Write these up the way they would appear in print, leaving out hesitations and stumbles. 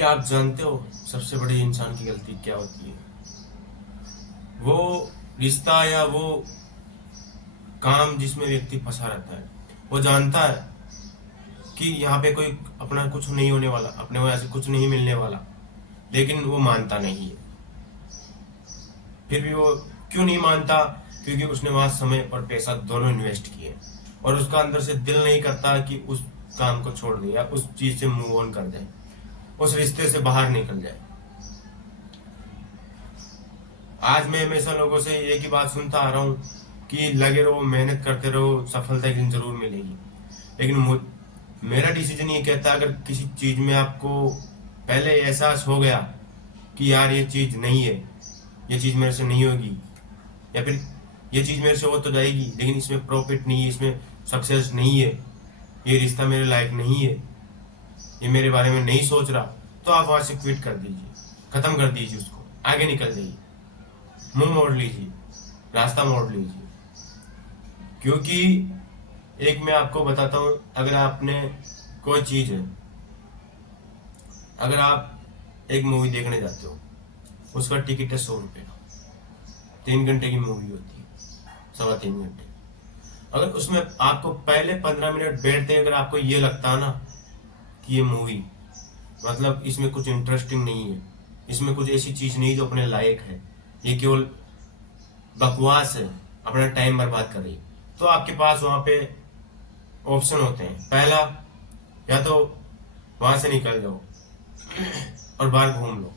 क्या आप जानते हो सबसे बड़ी इंसान की गलती क्या होती है? वो रिश्ता या वो काम जिसमें व्यक्ति फंसा रहता है। वो जानता है कि यहाँ पे कोई अपना कुछ नहीं होने वाला, अपने को ऐसे कुछ नहीं मिलने वाला, लेकिन वो मानता नहीं है। फिर भी वो क्यों नहीं मानता? क्योंकि उसने वहां समय और पैसा दोनों इन्वेस्ट किए और उसका अंदर से दिल नहीं करता कि उस काम को छोड़ दे या उस चीज से मूव ऑन कर जाए, उस रिश्ते से बाहर निकल जाए। आज मैं हमेशा लोगों से एक ही बात सुनता आ रहा हूँ कि लगे रहो, मेहनत करते रहो, सफलता एक दिन जरूर मिलेगी। लेकिन मेरा डिसीजन ये कहता है, अगर किसी चीज में आपको पहले एहसास हो गया कि यार ये चीज नहीं है, ये चीज मेरे से नहीं होगी, या फिर ये चीज मेरे से हो तो जाएगी लेकिन इसमें प्रॉफिट नहीं है, इसमें सक्सेस नहीं है, ये रिश्ता मेरे लायक नहीं है, ये मेरे बारे में नहीं सोच रहा, तो आप वहां से क्विट कर दीजिए, खत्म कर दीजिए, उसको आगे निकल जाइए, मुंह मोड़ लीजिए, रास्ता मोड़ लीजिए। क्योंकि एक मैं आपको बताता हूं, अगर आपने कोई चीज है, अगर आप एक मूवी देखने जाते हो, उसका टिकट है 100 रुपए का, 3 घंटे की मूवी होती है, 3.25 घंटे। अगर उसमें आपको पहले 15 मिनट बैठते अगर आपको ये लगता है ना कि ये मूवी मतलब इसमें कुछ इंटरेस्टिंग नहीं है, इसमें कुछ ऐसी चीज नहीं जो अपने लायक है, ये केवल बकवास है, अपना टाइम बर्बाद कर रही है, तो आपके पास वहां पे ऑप्शन होते हैं। पहला, या तो वहां से निकल जाओ और बाहर घूम लो,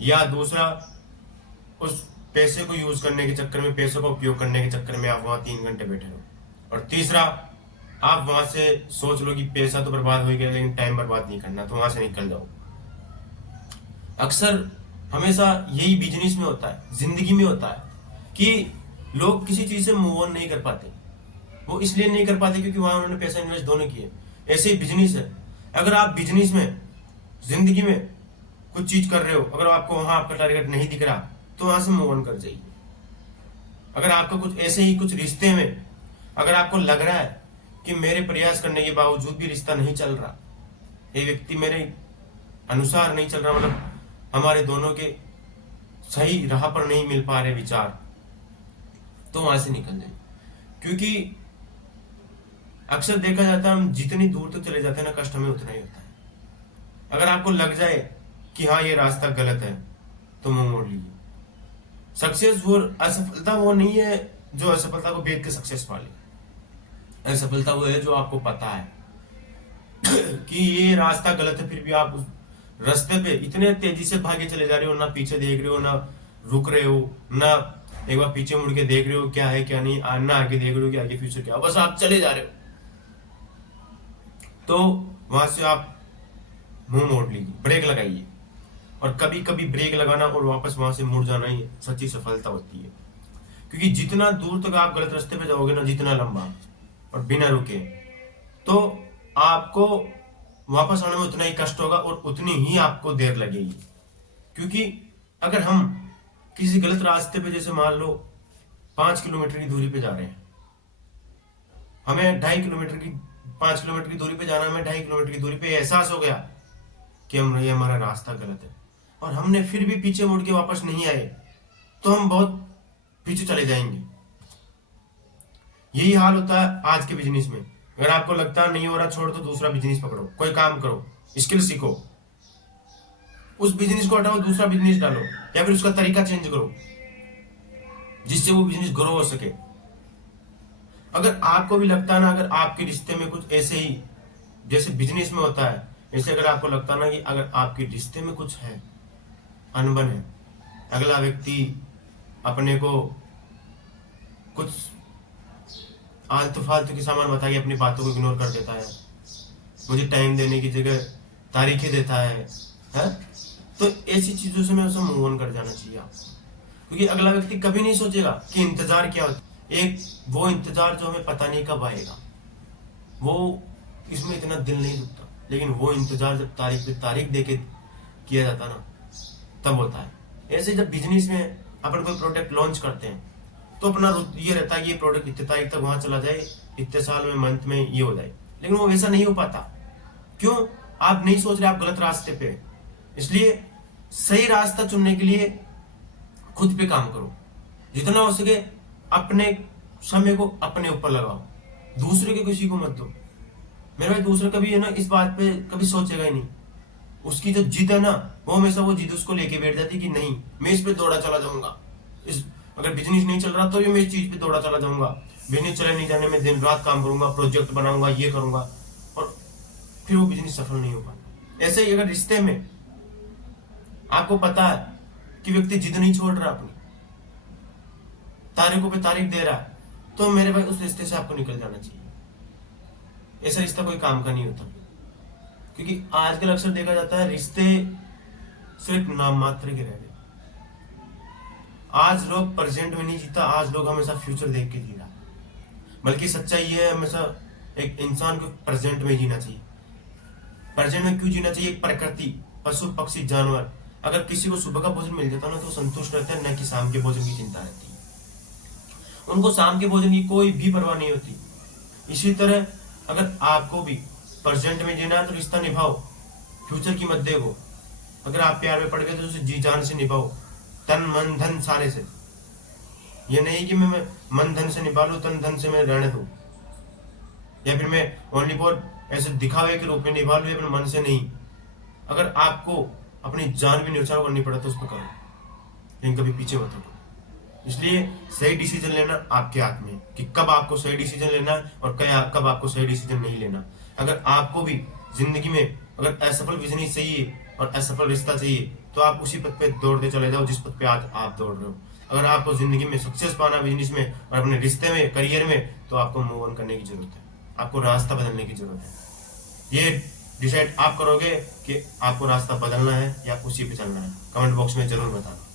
या दूसरा, उस पैसे को यूज करने के चक्कर में, पैसे का उपयोग करने के चक्कर में आप वहां 3 घंटे बैठे रहो, और तीसरा, आप वहां से सोच लो कि पैसा तो बर्बाद हो गया लेकिन टाइम बर्बाद नहीं करना, तो वहां से निकल जाओ। अक्सर हमेशा यही बिजनेस में होता है, जिंदगी में होता है कि लोग किसी चीज से मूव ऑन नहीं कर पाते। वो इसलिए नहीं कर पाते क्योंकि वहां उन्होंने पैसा इन्वेस्ट दोनों किए। ऐसे ही बिजनेस है, अगर आप बिजनेस में, जिंदगी में कुछ चीज कर रहे हो, अगर आपको वहां आपका टारगेट नहीं दिख रहा, तो वहां से मूव ऑन कर जाइए। अगर आपको कुछ ऐसे ही कुछ रिश्ते में अगर आपको लग रहा है कि मेरे प्रयास करने के बावजूद भी रिश्ता नहीं चल रहा, ये व्यक्ति मेरे अनुसार नहीं चल रहा, मतलब हमारे दोनों के सही राह पर नहीं मिल पा रहे विचार, तो वहां से निकल जाए। क्योंकि अक्सर देखा जाता है, हम जितनी दूर तक चले जाते हैं ना, कष्ट हमें उतना ही होता है। अगर आपको लग जाए कि हाँ ये रास्ता गलत है, तो मुंह मोड़ लीजिए। सक्सेस वो, असफलता वो नहीं है जो असफलता को बेच के सक्सेस पा ले। असफलता वो है जो आपको पता है कि ये रास्ता गलत है, फिर भी आप उस रास्ते पे इतने तेजी से भागे चले जा रहे हो, ना पीछे देख रहे हो, ना रुक रहे हो, ना एक बार पीछे मुड़ के देख रहे हो क्या है क्या नहीं, ना आगे देख रहे हो कि आगे फ्यूचर क्या, बस आप चले जा रहे हो। तो वहां से आप मुंह मोड़ लीजिए, ब्रेक लगाइए, और कभी कभी ब्रेक लगाना और वापस वहां से मुड़ जाना ही सच्ची सफलता होती है। क्योंकि जितना दूर तक आप गलत रास्ते पे जाओगे ना, जितना लंबा और बिना रुके, तो आपको वापस आने में उतना ही कष्ट होगा और उतनी ही आपको देर लगेगी। क्योंकि अगर हम किसी गलत रास्ते पे, जैसे मान लो 5 किलोमीटर की दूरी पे जा रहे हैं, हमें 2.5 किलोमीटर की 5 किलोमीटर की दूरी पे जाना, हमें 2.5 किलोमीटर की दूरी पे एहसास हो गया कि ये हमारा रास्ता गलत है, और हमने फिर भी पीछे मुड़ के वापस नहीं आए, तो हम बहुत पीछे चले जाएंगे। यही हाल होता है आज के बिजनेस में। अगर आपको लगता है नहीं हो रहा, छोड़ दो, दूसरा बिजनेस पकड़ो, कोई काम करो, स्किल सीखो, उस बिजनेस को हटाओ, दूसरा बिजनेस डालो, या फिर उसका तरीका चेंज करो जिससे वो बिजनेस ग्रो हो सके। अगर आपको भी लगता है ना, अगर आपके रिश्ते में कुछ ऐसे ही जैसे बिजनेस में होता है, जैसे अगर आपको लगता है ना कि अगर आपके रिश्ते में कुछ है, अनबन है, अगला व्यक्ति अपने को कुछ आलतू फालतू की सामान बता के अपनी बातों को इग्नोर कर देता है, मुझे टाइम देने की जगह तारीखें देता है, तो ऐसी चीजों से मैं उसे मूव ऑन कर जाना चाहिए आपको। क्योंकि अगला व्यक्ति कभी नहीं सोचेगा कि इंतजार क्या होता है। एक वो इंतजार जो हमें पता नहीं कब आएगा, वो इसमें इतना दिल नहीं दुखता, लेकिन वो इंतजार जब तारीख पे तारीख देके किया जाता ना, तब होता है। ऐसे जब बिजनेस में अपन कोई प्रोडक्ट लॉन्च करते हैं, तो अपना ये रहता है कि ये प्रोडक्ट इतने तारीख तक वहां चला जाए, इतने साल में, मंथ में ये हो जाए, लेकिन वो वैसा नहीं हो पाता। क्यों? आप नहीं सोच रहे, आप गलत रास्ते पे, इसलिए सही रास्ता चुनने के लिए खुद पे काम करो, जितना हो सके अपने समय को अपने ऊपर लगाओ, दूसरे के किसी को मत दो। मेरे भाई दूसरा कभी है ना इस बात पे कभी सोचेगा ही नहीं। उसकी जो जिद है ना, वो हमेशा वो जिद उसको लेके बैठ जाती कि नहीं मैं इस पे दौड़ा चला जाऊंगा, इस अगर बिजनेस नहीं चल रहा तो ये मैं इस चीज पे दौड़ा चला जाऊंगा, बिजनेस चले नहीं जाने में दिन रात काम करूंगा, प्रोजेक्ट बनाऊंगा, ये करूंगा, और फिर वो बिजनेस सफल नहीं हो पाता। ऐसे ही अगर रिश्ते में आपको पता है कि व्यक्ति जिद नहीं छोड़ रहा, अपनी तारीखों पे तारीख दे रहा है, तो मेरे भाई उस रिश्ते से आपको निकल जाना चाहिए। ऐसा रिश्ता कोई काम का नहीं होता, क्योंकि आजकल अक्सर देखा जाता है रिश्ते सिर्फ नाम मात्र के रह गए। आज लोग प्रेजेंट में नहीं जीता, आज लोग हमेशा फ्यूचर देख के जी रहा। बल्कि सच्चाई ये है, हमेशा एक इंसान को प्रेजेंट में जीना चाहिए। प्रेजेंट में क्यों जीना चाहिए? प्रकृति, पशु पक्षी, जानवर, अगर किसी को सुबह का भोजन मिल जाता ना तो संतुष्ट रहता है, न कि शाम के भोजन की चिंता रहती है। उनको शाम के भोजन की कोई भी परवाह नहीं होती। इसी तरह अगर आपको भी प्रेजेंट में जीना है तो रिश्ता निभाओ, फ्यूचर की मत देखो। अगर आप प्यार में पड़ गए तो उसे जी जान से निभाओ, तन मन धन सारे से। ये नहीं कि मैं मन धन से निभा लूं, तन धन से मैं रहने दूं, या फिर मैं ओनली फॉर ऐसे दिखावे के रूप में निभा लूं, या फिर मन से नहीं। अगर आपको अपनी जान भी न्यौछावर करनी पड़े तो उस पर करो, लेकिन कभी पीछे मत हटो। इसलिए सही डिसीजन लेना आपके हाथ में है कि कब आपको सही डिसीजन लेना है और कब आपको सही डिसीजन नहीं लेना। अगर आपको भी जिंदगी में अगर असफल बिजनेस चाहिए और असफल रिश्ता चाहिए तो आप उसी पथ पे दौड़ते चले जाओ जिस पथ पे आज आप दौड़ रहे हो। अगर आपको जिंदगी में सक्सेस पाना बिजनेस में और अपने रिश्ते में, करियर में, तो आपको मूव ऑन करने की जरूरत है, आपको रास्ता बदलने की जरूरत है। ये डिसाइड आप करोगे कि आपको रास्ता बदलना है या उसी पे चलना है। कमेंट बॉक्स में जरूर बताना।